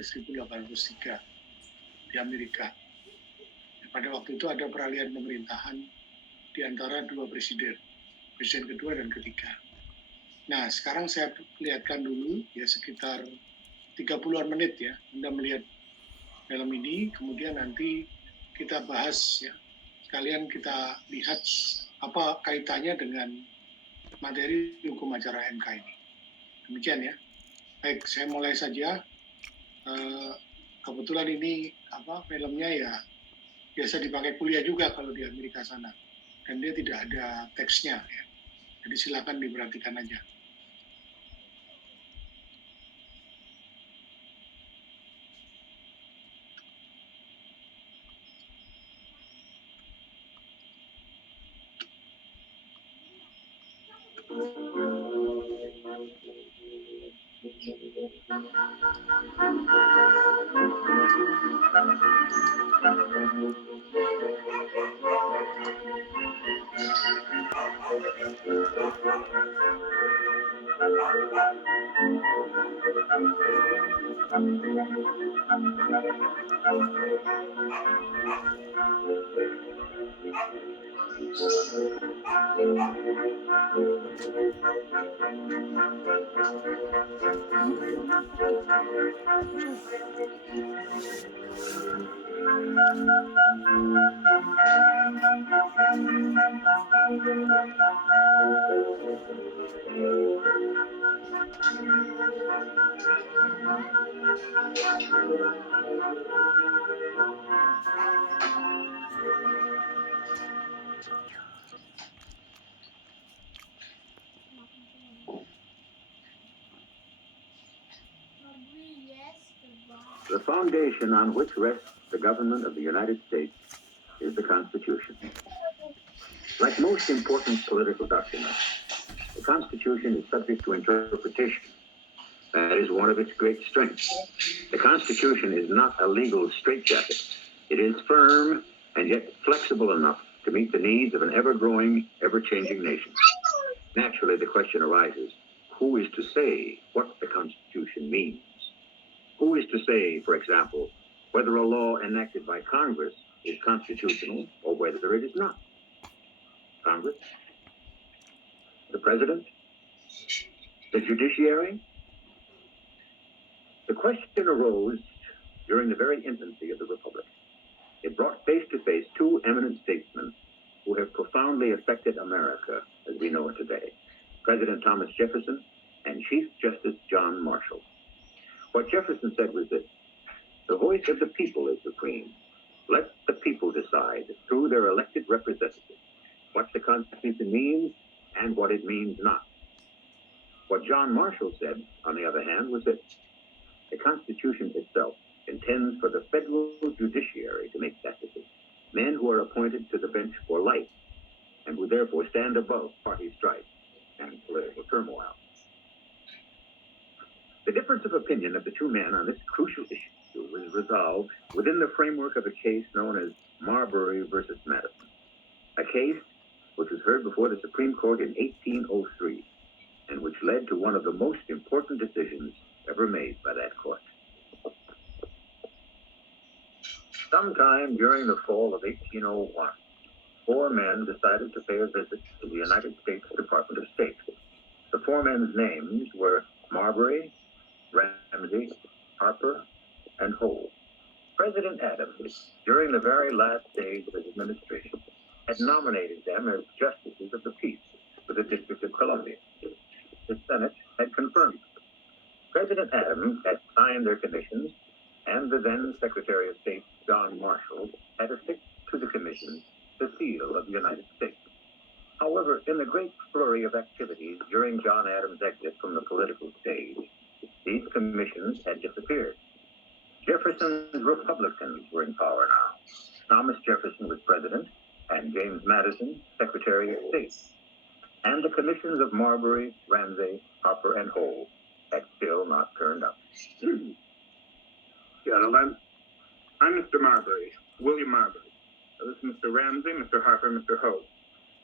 pada 1803 di Amerika. Pada waktu itu ada peralihan pemerintahan di antara dua presiden kedua dan ketiga. Nah, sekarang saya lihatkan dulu ya sekitar 30-an menit ya, Anda melihat film ini, kemudian nanti kita bahas ya, sekalian kita lihat apa kaitannya dengan materi hukum acara MK ini. Demikian ya. Baik, saya mulai saja. Kebetulan ini filmnya ya biasa dipakai kuliah juga kalau di Amerika sana, dan dia tidak ada teksnya ya. Jadi silakan diperhatikan aja. The foundation on which rests the government of the United States is the Constitution. Like most important political documents, the Constitution is subject to interpretation. That is one of its great strengths. The Constitution is not a legal straitjacket. It is firm and yet flexible enough to meet the needs of an ever-growing, ever-changing nation. Naturally, the question arises, who is to say what the Constitution means? Who is to say, for example, whether a law enacted by Congress is constitutional or whether it is not? Congress? The President? The judiciary? The question arose during the very infancy of the Republic. It brought face to face two eminent statesmen who have profoundly affected America as we know it today, President Thomas Jefferson and Chief Justice John Marshall. What Jefferson said was this: the voice of the people is supreme. Let the people decide through their elected representatives what the Constitution means and what it means not. What John Marshall said, on the other hand, was this: the Constitution itself intends for the federal judiciary to make that decision, men who are appointed to the bench for life and who therefore stand above party strife and political turmoil. The difference of opinion of the two men on this crucial issue was resolved within the framework of a case known as Marbury versus Madison, a case which was heard before the Supreme Court in 1803 and which led to one of the most important decisions ever made by that court. Sometime during the fall of 1801, four men decided to pay a visit to the United States Department of State. The four men's names were Marbury, Ramsey, Harper, and Howe. President Adams, during the very last days of his administration, had nominated them as justices of the peace for the District of Columbia. The Senate had confirmed. President Adams had signed their commissions, and the then Secretary of State, John Marshall, had affixed to the commissions the seal of the United States. However, in the great flurry of activities during John Adams' exit from the political stage, these commissions had disappeared. Jefferson's Republicans were in power now. Thomas Jefferson was president, and James Madison, Secretary of State. And the commissions of Marbury, Ramsey, Harper, and Howe had still not turned up. Gentlemen, I'm Mr. Marbury, William Marbury. This is Mr. Ramsey, Mr. Harper, Mr. Howe.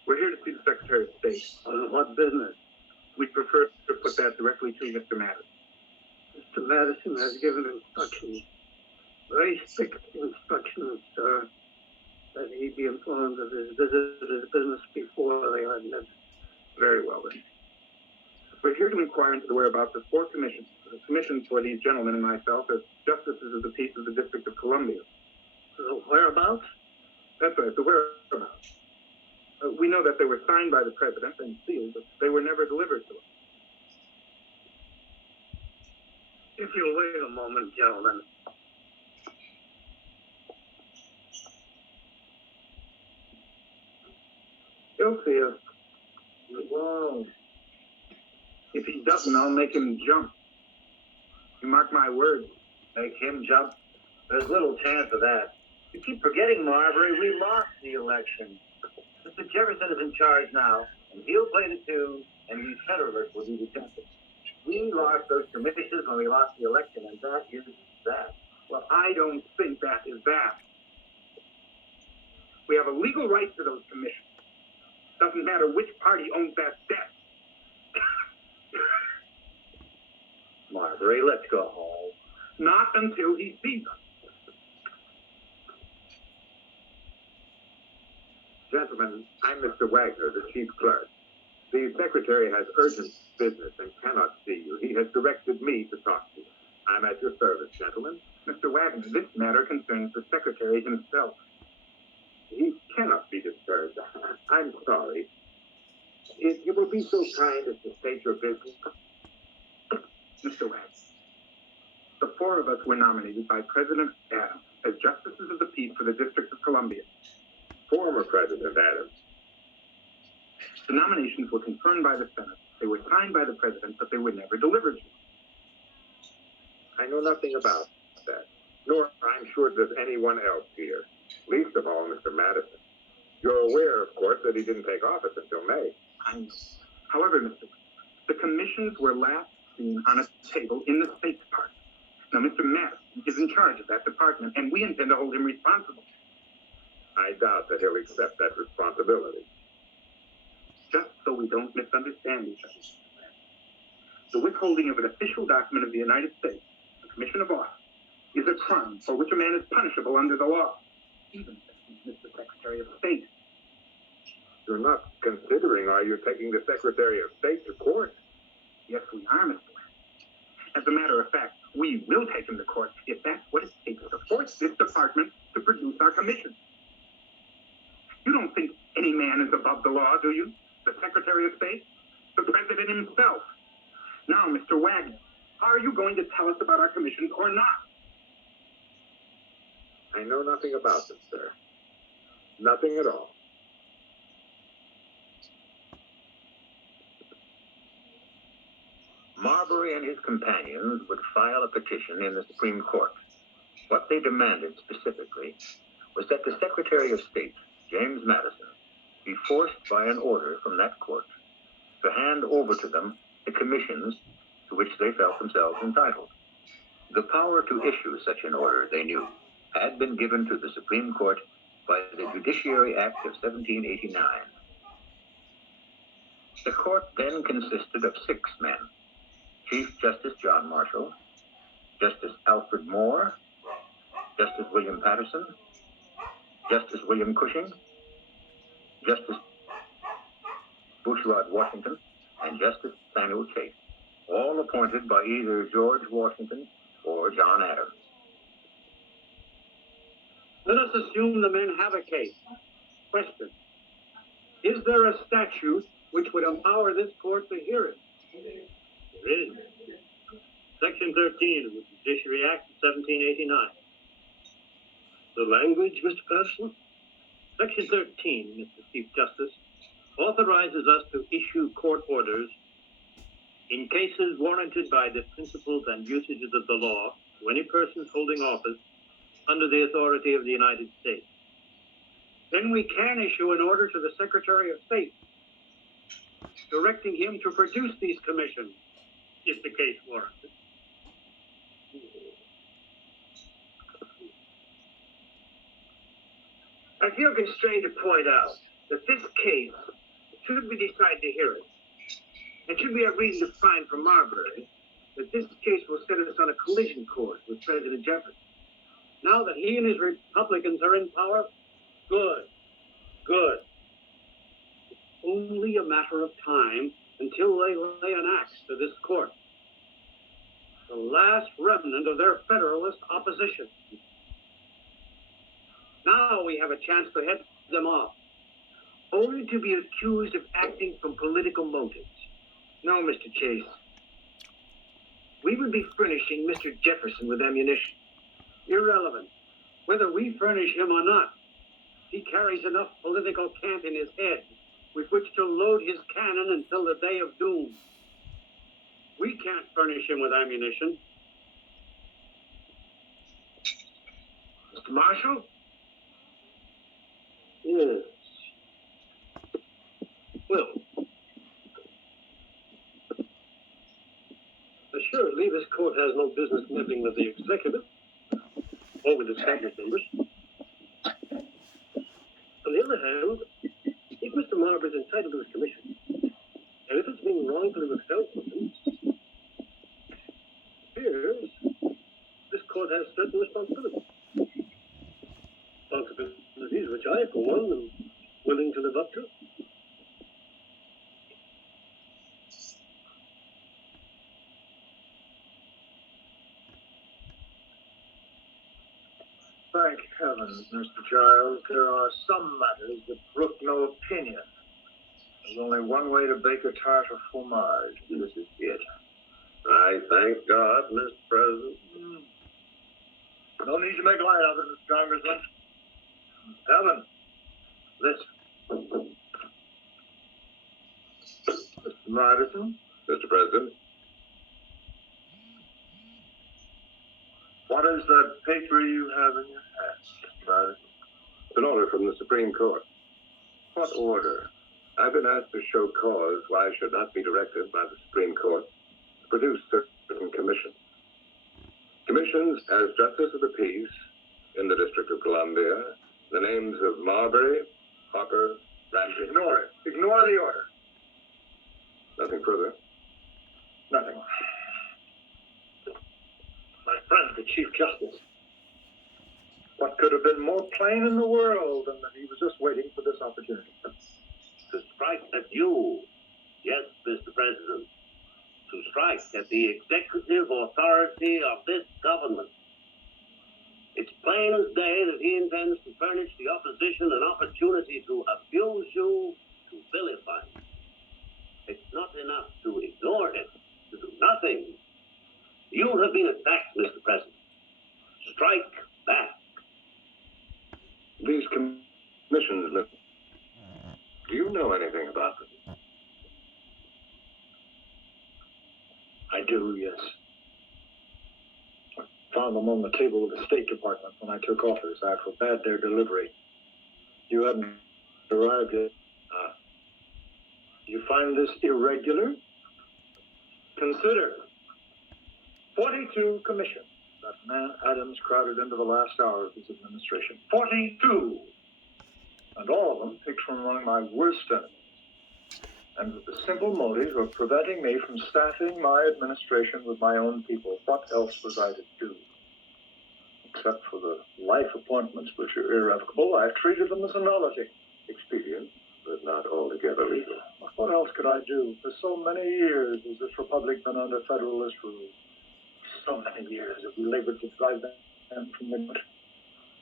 We're here to see the Secretary of State. What business? We'd prefer to put that directly to Mr. Madison. Mr. Madison has given instructions, very strict instructions, sir, that he be informed of his visitors' business before they are admitted. Very well, then. We're here to inquire into the whereabouts of 4 commissions. The commissions for these gentlemen and myself as justices of the peace of the District of Columbia. The whereabouts? That's right, the whereabouts. We know that they were signed by the President and sealed, but they were never delivered to us. If you'll wait a moment, gentlemen. Guilty of... Whoa. If he doesn't, I'll make him jump. You mark my words. Make him jump? There's little chance of that. You keep forgetting, Marbury, we lost the election. Mr. Jefferson is in charge now, and he'll play the tune, and these Federalists will do the jumping. We lost those commissions when we lost the election, and that is that. Well, I don't think that is that. We have a legal right to those commissions. Doesn't matter which party owns that debt. Marbury, let's go home. Not until he sees us. Gentlemen, I'm Mr. Wagner, the chief clerk. The secretary has urgent business and cannot see you. He has directed me to talk to you. I'm at your service, gentlemen. Mr. Wagner, this matter concerns the secretary himself. He cannot be disturbed. I'm sorry. If you will be so kind as to state your business. Mr. Wagner, the 4 of us were nominated by President Adams as justices of the peace for the District of Columbia. Former President Adams. The nominations were confirmed by the Senate. They were signed by the President, but they were never delivered to him. I know nothing about that, nor I'm sure does anyone else here, least of all Mr. Madison. You're aware, of course, that he didn't take office until May. I know. However, Mr. Wagner, the commissions were last seen on a table in the State Department. Now, Mr. Madison is in charge of that department, and we intend to hold him responsible. I doubt that he'll accept that responsibility. Just so we don't misunderstand each other. The withholding of an official document of the United States, the Commission of Audit, is a crime for which a man is punishable under the law, even Mr. Secretary of State. You're not considering, are you, taking the Secretary of State to court? Yes, we are, Mr. Wagner. As a matter of fact, we will take him to court if that's what it takes to force this department to produce our commission. You don't think any man is above the law, do you? The Secretary of State? The President himself? Now, Mr. Wagner, are you going to tell us about our commissions or not? I know nothing about them, sir. Nothing at all. Marbury and his companions would file a petition in the Supreme Court. What they demanded specifically was that the Secretary of State, James Madison, be forced by an order from that court to hand over to them the commissions to which they felt themselves entitled. The power to issue such an order, they knew, had been given to the Supreme Court by the Judiciary Act of 1789. The court then consisted of 6 men: Chief Justice John Marshall, Justice Alfred Moore, Justice William Patterson, Justice William Cushing, Justice Bushrod Washington, and Justice Samuel Chase, all appointed by either George Washington or John Adams. Let us assume the men have a case. Question: is there a statute which would empower this court to hear it? There is. Section 13 of the Judiciary Act of 1789. The language, Mr. Patterson? Section 13, Mr. Chief Justice, authorizes us to issue court orders in cases warranted by the principles and usages of the law to any persons holding office under the authority of the United States. Then we can issue an order to the Secretary of State directing him to produce these commissions if the case warranted. I feel constrained to point out that this case, should we decide to hear it, and should we have reason to find from Marbury, that this case will set us on a collision course with President Jefferson. Now that he and his Republicans are in power, good. It's only a matter of time until they lay an axe to this court. The last remnant of their Federalist opposition. Now we have a chance to head them off, only to be accused of acting from political motives. No, Mr. Chase. We would be furnishing Mr. Jefferson with ammunition. Irrelevant. Whether we furnish him or not, he carries enough political cant in his head with which to load his cannon until the day of doom. We can't furnish him with ammunition. Mr. Marshall? Yes. Well, assuredly this court has no business meddling with the executive or with its cabinet members. On the other hand, if Mr. Marbury is entitled to his commission, and if it's being wrongfully withheld from him, appears this court has certain responsibilities. Responsibilities which I, for one, am willing to live up to. Thank heavens, Mr. Giles, there are some matters that brook no opinion. There's only one way to bake a tart of fromage. This is it. I thank God, Mr. President. No need to make light of it, Mr. Congressman. Heaven, listen. Mr. Madison, Mr. President, what is that paper you have in your hand, Mr. Madison? an order from the Supreme Court. What order? I've been asked to show cause why I should not be directed by the Supreme Court to produce certain commissions. Commissions as Justice of the Peace in the District of Columbia, the names of Marbury, Harper, Ramsey. Ignore it. Ignore the order. Nothing further. Nothing. My friend, the Chief Justice. What could have been more plain in the world than that he was just waiting for this opportunity? To strike at you, yes, Mr. President, to strike at the executive authority of this government. It's plain as day that he intends to furnish the opposition an opportunity to abuse you, to vilify you. It's not enough to ignore him, to do nothing. You have been attacked, Mr. President. Strike back. These commissions, do you know anything about them? I do, yes. I found them on the table of the State Department when I took office. I forbade their delivery. You hadn't arrived yet. You find this irregular? Consider 42 commissions that man Adams crowded into the last hour of his administration. 42! And all of them picked from among my worst enemies. And with the simple motive of preventing me from staffing my administration with my own people. What else was I to do? Except for the life appointments, which are irrevocable, I've treated them as a nullity. Expedient, but not altogether legal. What else could I do? For so many years has this republic been under Federalist rule. So many years have we labored to drive them from the country.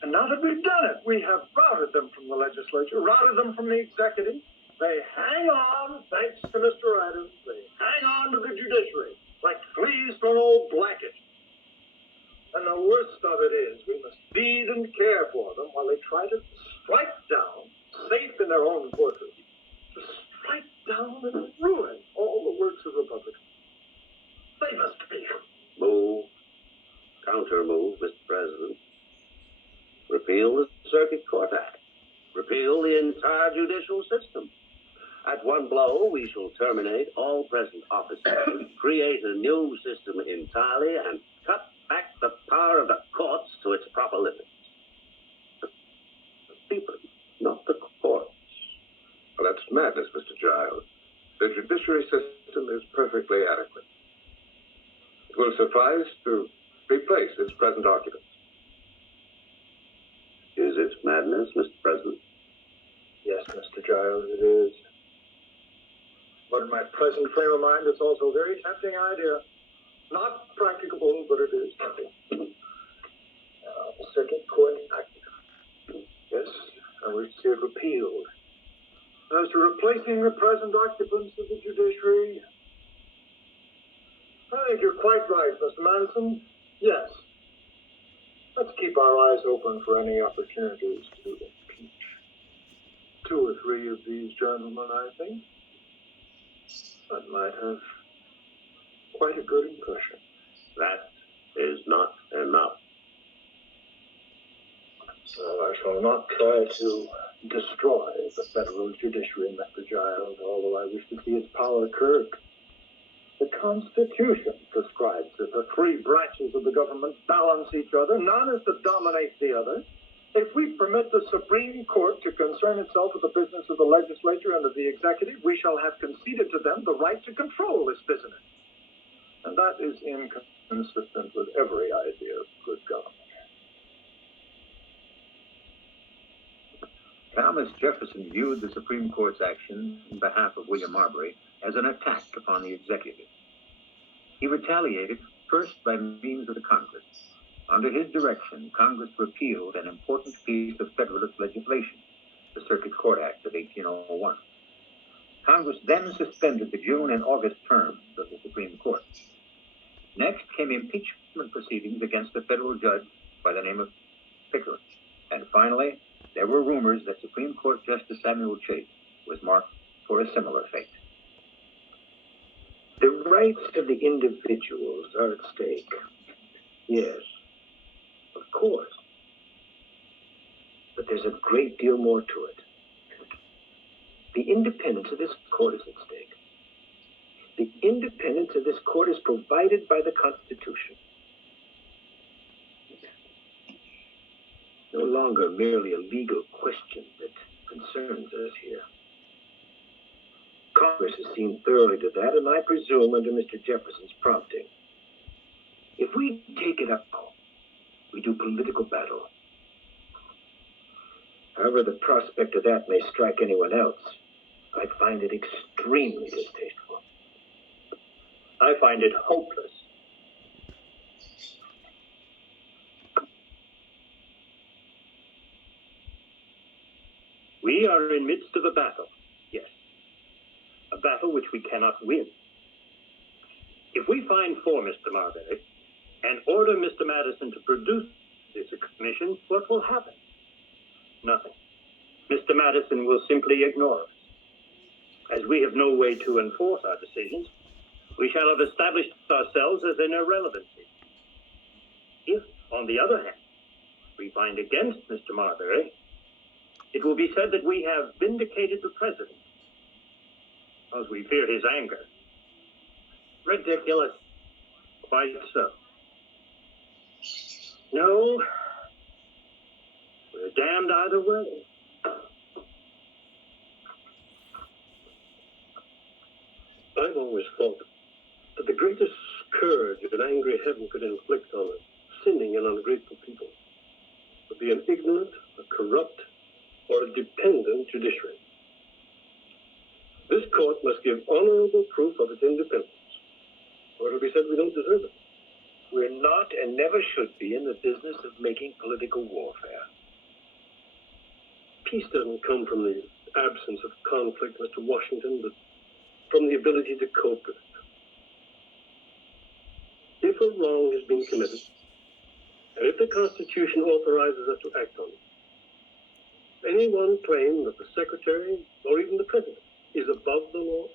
And now that we've done it, we have routed them from the legislature, routed them from the executive. They hang on, thanks to Mr. Adams. They hang on to the judiciary like fleas to an old blanket. And the worst of it is we must feed and care for them while they try to strike down, safe in their own fortress, to strike down and ruin all the works of the republic. They must be. Move. Counter move, Mr. President. Repeal the Circuit Court Act. Repeal the entire judicial system. At one blow, we shall terminate all present offices, create a new system entirely, and cut back the power of the courts to its proper limits. The people, not the courts. Well, that's madness, Mr. Giles. The judiciary system is perfectly adequate. It will suffice to replace its present occupants. Is it madness, Mr. President? Yes, Mr. Giles, it is. But in my present frame of mind, it's also a very tempting idea. Not practicable, but it is tempting. The Circuit Court Act. Yes, I wish to see it repealed. As to replacing the present occupants of the judiciary, I think you're quite right, Mr. Manson. Yes. Let's keep our eyes open for any opportunities to impeach 2 or 3 of these gentlemen, I think. That might have quite a good impression. That is not enough. Well, I shall not try to destroy the federal judiciary, Mr. Giles, although I wish to see its power curbed. The Constitution prescribes that the 3 branches of the government balance each other. None is to dominate the other. If we permit the Supreme Court to concern itself with the business of the legislature and of the executive, we shall have conceded to them the right to control this business. And that is inconsistent with every idea of good government. Thomas Jefferson viewed the Supreme Court's action in behalf of William Marbury as an attack upon the executive. He retaliated first by means of the Congress. Under his direction, Congress repealed an important piece of Federalist legislation, the Circuit Court Act of 1801. Congress then suspended the June and August terms of the Supreme Court. Next came impeachment proceedings against a federal judge by the name of Pickering. And finally, there were rumors that Supreme Court Justice Samuel Chase was marked for a similar fate. The rights of the individuals are at stake. Yes, of course. But there's a great deal more to it. The independence of this court is at stake. The independence of this court is provided by the Constitution. No longer merely a legal question that concerns us here. Congress has seen thoroughly to that, and I presume under Mr. Jefferson's prompting. If we take it up, we do political battle. However the prospect of that may strike anyone else, I find it extremely distasteful. I find it hopeless. We are in midst of a battle, yes. A battle which we cannot win. If we find for Mr. Marbury and order Mr. Madison to produce this commission, what will happen? Nothing. Mr. Madison will simply ignore us. As we have no way to enforce our decisions, we shall have established ourselves as an irrelevancy. If, on the other hand, we find against Mr. Marbury, it will be said that we have vindicated the president, because we fear his anger. Ridiculous. Quite so. No, we're damned either way. I've always thought that the greatest scourge an angry heaven could inflict on a sinning and ungrateful people would be an ignorant, a corrupt, or a dependent judiciary. This court must give honorable proof of its independence, or it'll be said we don't deserve it. We're not and never should be in the business of making political warfare. Peace doesn't come from the absence of conflict, Mr. Washington, but from the ability to cope with it. If a wrong has been committed, and if the Constitution authorizes us to act on it, anyone claim that the Secretary or even the President is above the law,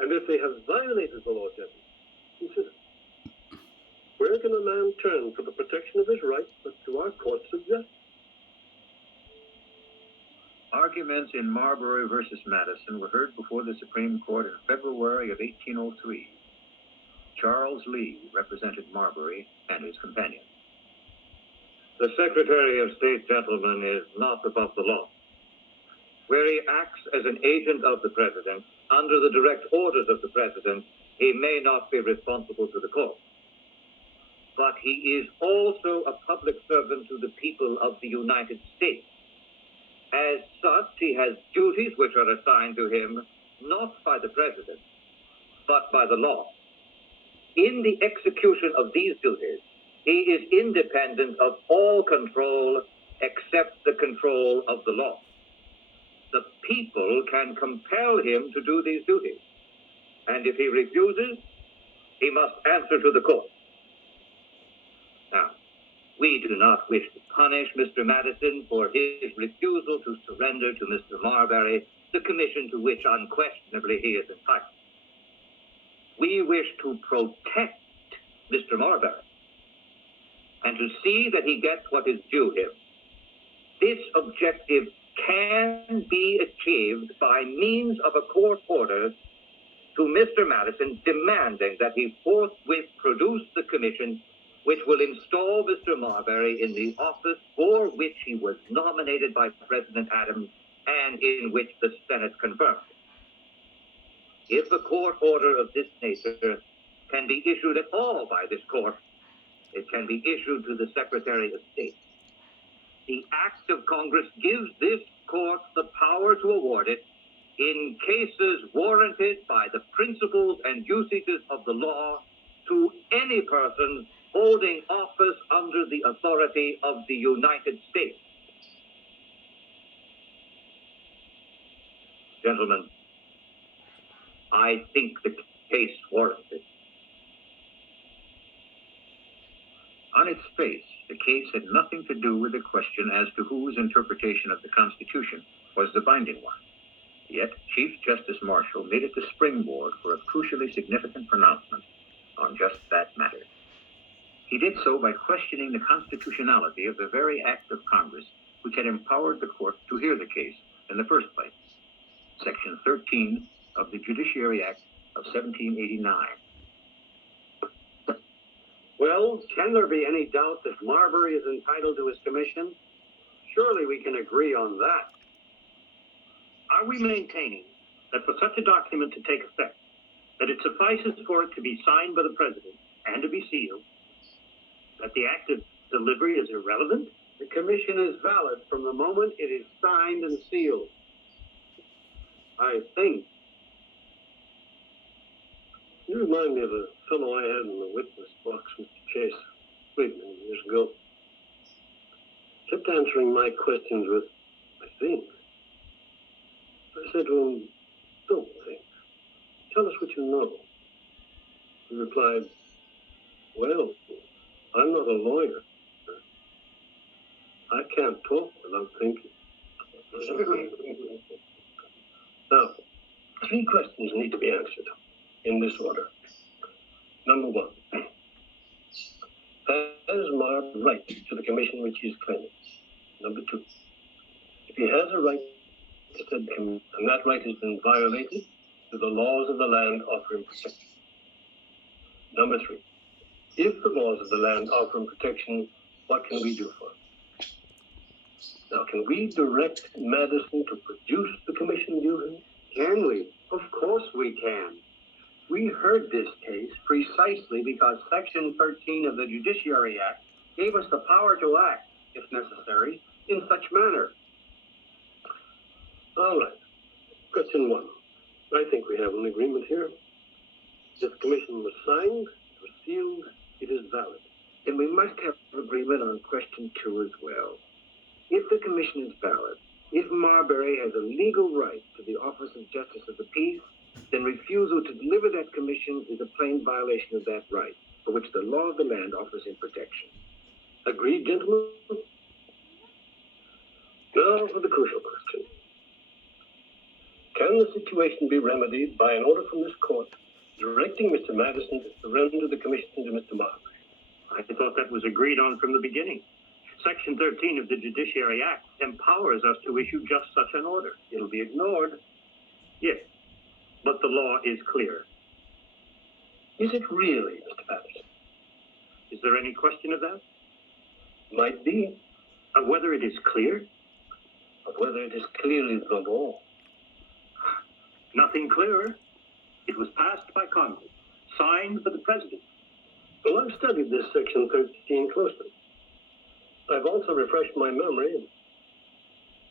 and if they have violated the law, gentlemen, consider, where can a man turn for the protection of his rights but to our courts of justice? Arguments in Marbury versus Madison were heard before the Supreme Court in February of 1803. Charles Lee represented Marbury and his companion. The Secretary of State, gentlemen, is not above the law. Where he acts as an agent of the President, under the direct orders of the President, he may not be responsible to the court. But he is also a public servant to the people of the United States. As such, he has duties which are assigned to him not by the President, but by the law. In the execution of these duties, he is independent of all control except the control of the law. The people can compel him to do these duties, and if he refuses, he must answer to the court. Now, we do not wish to punish Mr. Madison for his refusal to surrender to Mr. Marbury the commission to which unquestionably he is entitled. We wish to protect Mr. Marbury and to see that he gets what is due him. This objective can be achieved by means of a court order to Mr. Madison demanding that he forthwith produce the commission which will install Mr. Marbury in the office for which he was nominated by President Adams and in which the Senate confirmed. If a court order of this nature can be issued at all by this court, it can be issued to the Secretary of State. The Act of Congress gives this court the power to award it in cases warranted by the principles and usages of the law to any person holding office under the authority of the United States. Gentlemen, I think the case warrants it. On its face, the case had nothing to do with the question as to whose interpretation of the Constitution was the binding one. Yet, Chief Justice Marshall made it the springboard for a crucially significant pronouncement on just that matter. He did so by questioning the constitutionality of the very act of Congress which had empowered the court to hear the case in the first place, Section 13 of the Judiciary Act of 1789. Well, can there be any doubt that Marbury is entitled to his commission? Surely we can agree on that. Are we maintaining that for such a document to take effect, that it suffices for it to be signed by the President and to be sealed, that the act of delivery is irrelevant? The commission is valid from the moment it is signed and sealed. I think. You remind me of a fellow I had in the witness box, Mr. Chase, many years ago. Kept answering my questions with, I think. I said to him, don't think. Tell us what you know. He replied, well, I'm not a lawyer. I can't talk without thinking. Now, 3 questions need to be answered in this order. Number 1, has Marb right to the commission which he is claiming? Number 2, if he has a right to said commission and that right has been violated, do the laws of the land offer him protection? Number 3, if the laws of the land offer him protection, what can we do for him? Now, can we direct Madison to produce the commission due him? Can we? Of course we can. We heard this case precisely because Section 13 of the Judiciary Act gave us the power to act, if necessary, in such manner. All right. Question 1. I think we have an agreement here. If the commission was signed, was sealed, it is valid. Then we must have agreement on question 2 as well. If the commission is valid, if Marbury has a legal right to the office of Justice of the Peace, then refusal to deliver that commission is a plain violation of that right, for which the law of the land offers him protection. Agreed, gentlemen? Now for the crucial question. Can the situation be remedied by an order from this court directing Mr. Madison to surrender the commission to Mr. Marbury? I thought that was agreed on from the beginning. Section 13 of the Judiciary Act empowers us to issue just such an order. It'll be ignored. Yes, but the law is clear. Is it really, Mr. Madison? Is there any question of that? Might be. Of whether it is clear? Of whether it is clearly the law. Nothing clearer. It was passed by Congress. signed for the president. Well, I've studied this Section 13 closely. I've also refreshed my memory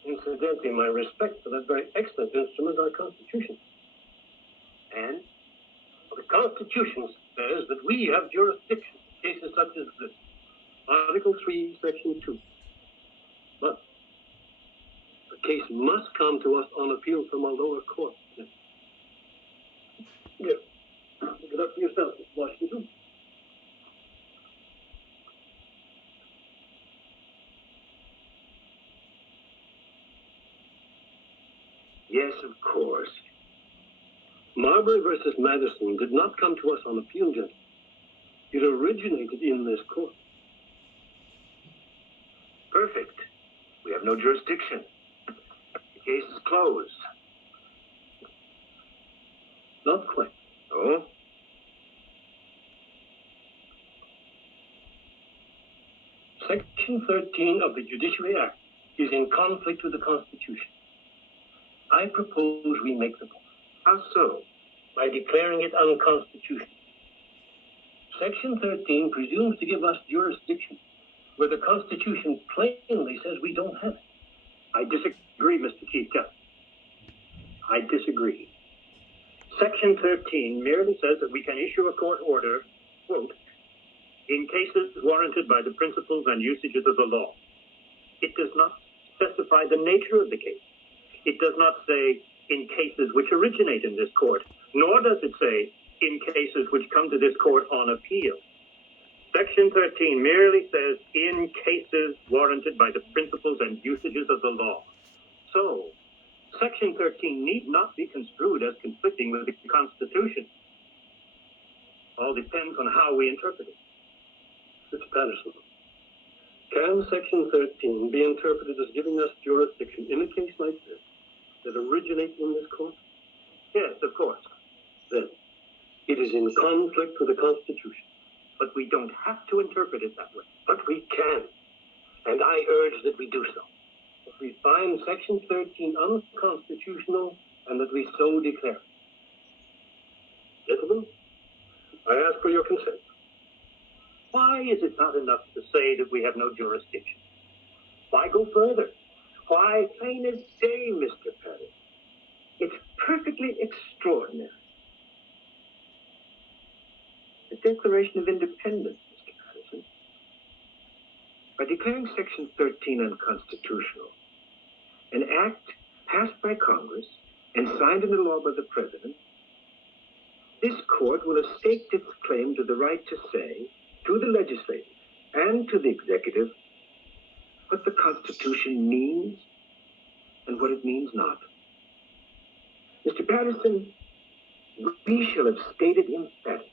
and, incidentally, my respect for that very excellent instrument, our Constitution. And The Constitution says that we have jurisdiction in cases such as this. Article 3, Section 2. But the case must come to us on appeal from a lower court. Yeah. Look it up for yourself, Mr. Washington. Yes, of course. Marbury versus Madison did not come to us on appeal, gentlemen. It originated in this court. Perfect. We have no jurisdiction. The case is closed. Not quite. Oh? Section 13 of the Judiciary Act is in conflict with the Constitution. I propose we make the point. How so? By declaring it unconstitutional. Section 13 presumes to give us jurisdiction where the Constitution plainly says we don't have it. I disagree, Mr. Chief Justice. I disagree. Section 13 merely says that we can issue a court order, quote, in cases warranted by the principles and usages of the law. It does not specify the nature of the case. It does not say in cases which originate in this court, nor does it say in cases which come to this court on appeal. Section 13 merely says in cases warranted by the principles and usages of the law. So, Section 13 need not be construed as conflicting with the Constitution. All depends on how we interpret it. Mr. Patterson, can Section 13 be interpreted as giving us jurisdiction in a case like this that originates in this court? Yes, of course. Then, it is in conflict with the Constitution. But we don't have to interpret it that way. But we can, and I urge that we do so. If we find Section 13 unconstitutional, and that we so declare. Gentlemen, I ask for your consent. Why is it not enough to say that we have no jurisdiction? Why go further? Why, Plain as day, Mr. Patterson. It's perfectly extraordinary. The Declaration of Independence, Mr. Patterson. By declaring Section 13 unconstitutional, an act passed by Congress and signed into law by the President, this court will have staked its claim to the right to say to the legislature and to the executive what the Constitution means and what it means not. Mr. Patterson, we shall have stated emphatically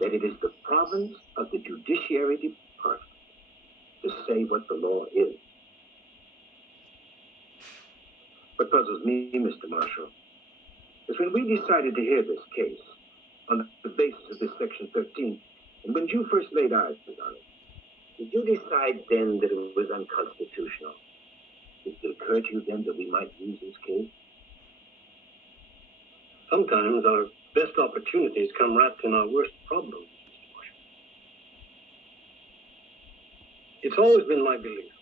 that it is the province of the Judiciary Department to say what the law is. What puzzles me, Mr. Marshall, is when we decided to hear this case on the basis of this Section 13, and when you first laid eyes on it, did you decide then that it was unconstitutional? Did it occur to you then that we might lose this case? Sometimes our best opportunities come wrapped in our worst problems, Mr. Marshall. It's always been my belief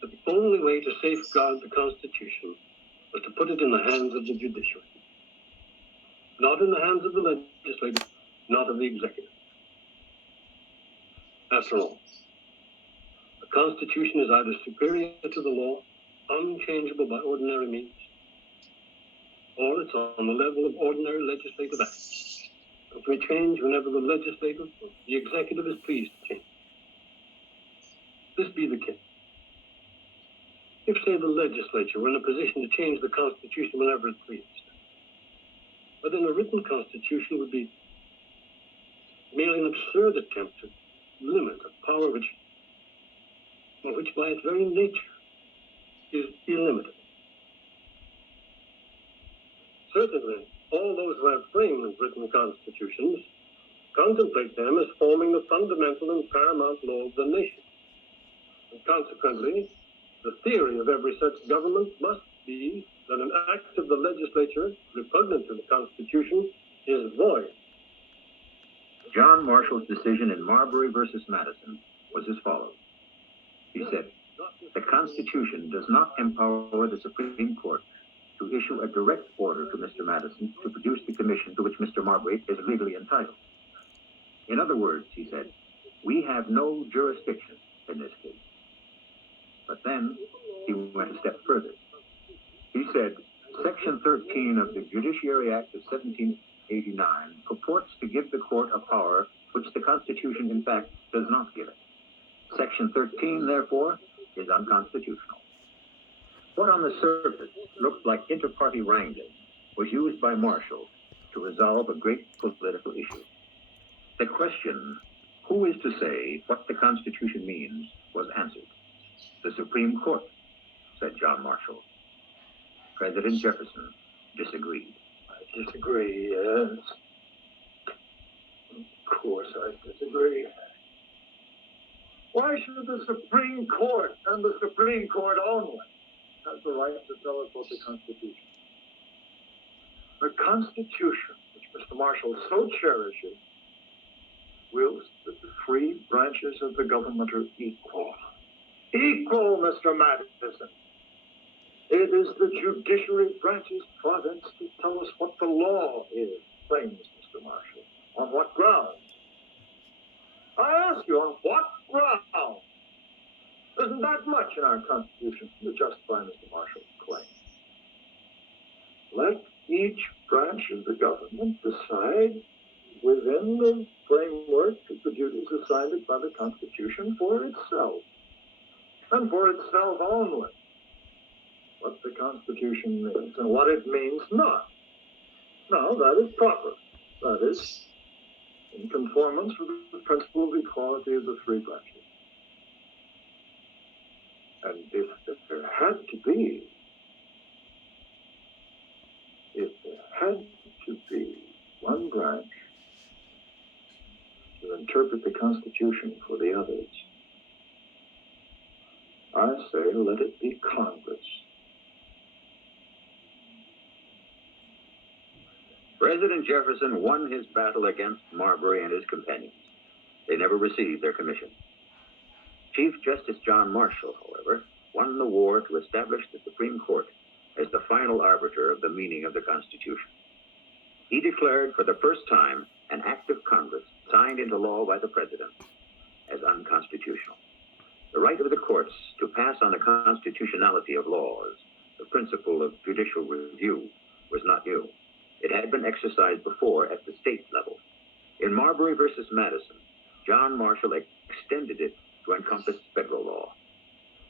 that the only way to safeguard the Constitution was to put it in the hands of the judiciary. Not in the hands of the legislature, not of the executive. After all, the Constitution is either superior to the law, unchangeable by ordinary means, or it's on the level of ordinary legislative acts, which may change whenever the legislative or the executive is pleased to change. This be the case. If, say, the legislature were in a position to change the Constitution whenever it pleased, but then a written Constitution would be merely an absurd attempt to limit a power which by its very nature is illimited. Certainly, all those who have framed written constitutions contemplate them as forming the fundamental and paramount law of the nation. And consequently, the theory of every such government must be that an act of the legislature repugnant to the Constitution is void. John Marshall's decision in Marbury versus Madison was as follows. He said, "The Constitution does not empower the Supreme Court to issue a direct order to Mr. Madison to produce the commission to which Mr. Marbury is legally entitled. In other words," he said, "we have no jurisdiction in this case." But then he went a step further. He said, "Section 13 of the Judiciary Act of 1789 purports to give the court a power which the Constitution, in fact, does not give it. Section 13, therefore, is unconstitutional." What on the surface looked like inter-party wrangling was used by Marshall to resolve a great political issue. The question, who is to say what the Constitution means, was answered. "The Supreme Court," said John Marshall. President Jefferson disagreed. I disagree, yes. Of course I disagree. Why should the Supreme Court, and the Supreme Court only, have the right to tell us what the Constitution is? The Constitution, which Mr. Marshall so cherishes, wills that the three branches of the government are equal. Equal, Mr. Madison. It is the judiciary branch's province to tell us what the law is, claims Mr. Marshall. On what grounds? I ask you, on what grounds? Isn't that much in our Constitution to justify Mr. Marshall's claim? Let each branch of the government decide within the framework of the duties assigned it by the Constitution for itself, and for itself only, what the Constitution means and what it means not. Now, that is proper. That is in conformance with the principle of equality of the three branches. And if there had to be one branch to interpret the Constitution for the others, I say let it be Congress. President Jefferson won his battle against Marbury and his companions. They never received their commission. Chief Justice John Marshall, however, won the war to establish the Supreme Court as the final arbiter of the meaning of the Constitution. He declared for the first time an act of Congress signed into law by the President as unconstitutional. The right of the courts to pass on the constitutionality of laws, the principle of judicial review, was not new. It had been exercised before at the state level. In Marbury versus Madison, John Marshall extended it to encompass federal law.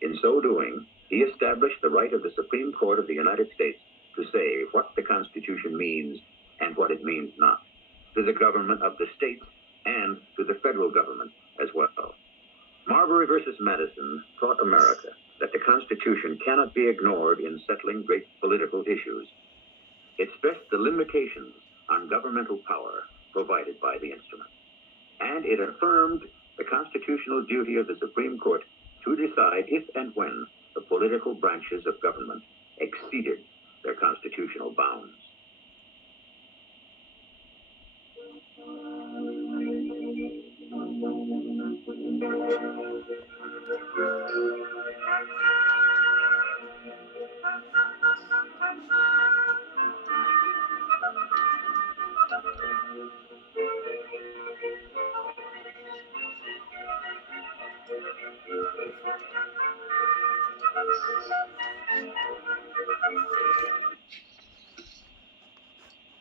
In so doing, he established the right of the Supreme Court of the United States to say what the Constitution means and what it means not, to the government of the states and to the federal government as well. Marbury versus Madison taught America that the Constitution cannot be ignored in settling great political issues. It stressed the limitations on governmental power provided by the instrument. And it affirmed the constitutional duty of the Supreme Court to decide if and when the political branches of government exceeded their constitutional bounds.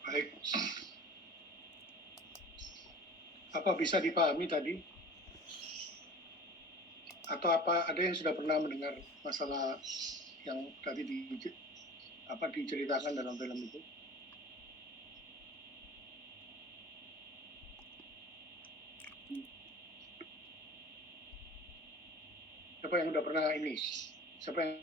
Baik. Apa bisa dipahami tadi? Atau apa ada yang sudah pernah mendengar masalah yang tadi diceritakan dalam film itu? Siapa yang sudah pernah ini? Siapa yang